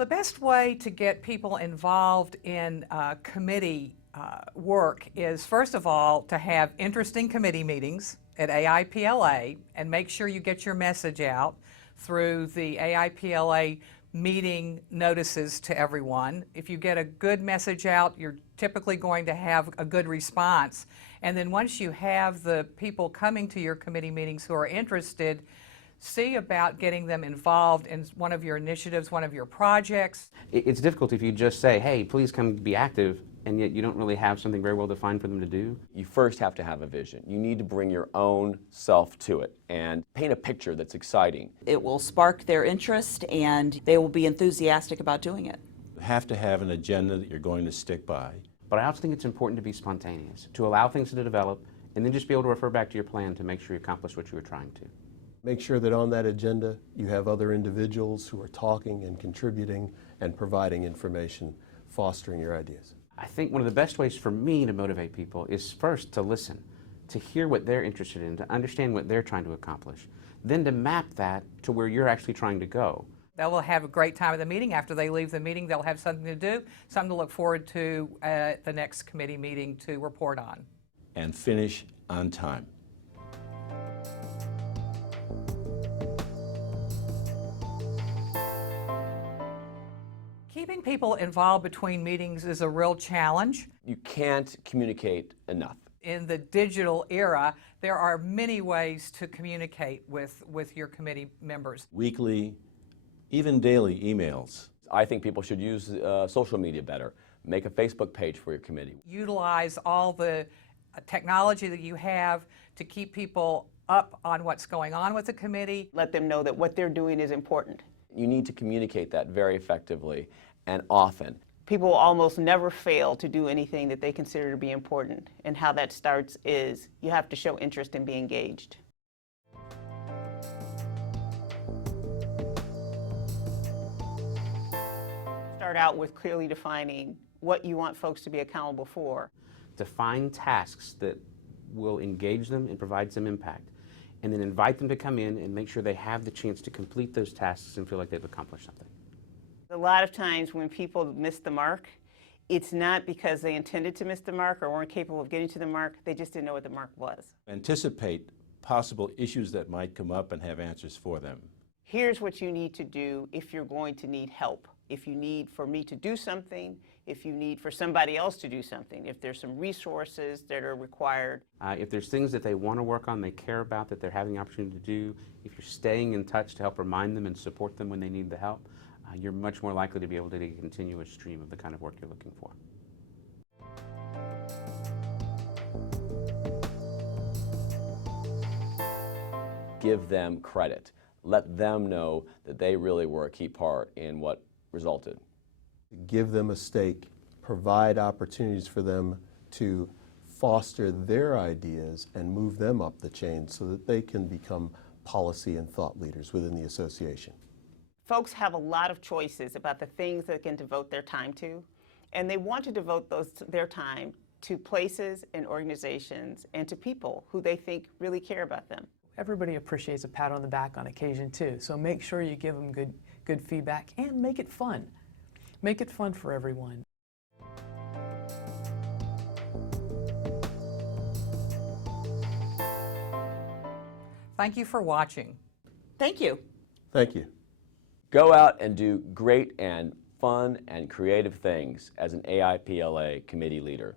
The best way to get people involved in committee work is, first of all, to have interesting committee meetings at AIPLA and make sure you get your message out through the AIPLA meeting notices to everyone. If you get a good message out, you're typically going to have a good response. And then once you have the people coming to your committee meetings who are interested, see about getting them involved in one of your initiatives, one of your projects. It's difficult if you just say, hey, please come be active, and yet you don't really have something very well defined for them to do. You first have to have a vision. You need to bring your own self to it and paint a picture that's exciting. It will spark their interest and they will be enthusiastic about doing it. You have to have an agenda that you're going to stick by. But I also think it's important to be spontaneous, to allow things to develop, and then just be able to refer back to your plan to make sure you accomplish what you were trying to. Make sure that on that agenda you have other individuals who are talking and contributing and providing information, fostering your ideas. I think one of the best ways for me to motivate people is first to listen, to hear what they're interested in, to understand what they're trying to accomplish, then to map that to where you're actually trying to go. They will have a great time at the meeting. After they leave the meeting, they'll have something to do, something to look forward to at the next committee meeting to report on. And finish on time. Keeping people involved between meetings is a real challenge. You can't communicate enough. In the digital era, there are many ways to communicate with your committee members. Weekly, even daily emails. I think people should use social media better. Make a Facebook page for your committee. Utilize all the technology that you have to keep people up on what's going on with the committee. Let them know that what they're doing is important. You need to communicate that very effectively and often. People almost never fail to do anything that they consider to be important, and how that starts is you have to show interest and be engaged. Start out with clearly defining what you want folks to be accountable for. Define tasks that will engage them and provide some impact, and then invite them to come in and make sure they have the chance to complete those tasks and feel like they've accomplished something. A lot of times when people miss the mark, it's not because they intended to miss the mark or weren't capable of getting to the mark, they just didn't know what the mark was. Anticipate possible issues that might come up and have answers for them. Here's what you need to do if you're going to need help. If you need for me to do something, if you need for somebody else to do something, if there's some resources that are required. If there's things that they want to work on, they care about, that they're having the opportunity to do, if you're staying in touch to help remind them and support them when they need the help, you're much more likely to be able to get a continuous stream of the kind of work you're looking for. Give them credit. Let them know that they really were a key part in what resulted. Give them a stake, provide opportunities for them to foster their ideas and move them up the chain so that they can become policy and thought leaders within the association. Folks have a lot of choices about the things they can devote their time to, and they want to devote their time to places and organizations and to people who they think really care about them. Everybody appreciates a pat on the back on occasion too, so make sure you give them good feedback and make it fun. Make it fun for everyone. Thank you for watching. Thank you. Thank you. Go out and do great and fun and creative things as an AIPLA committee leader.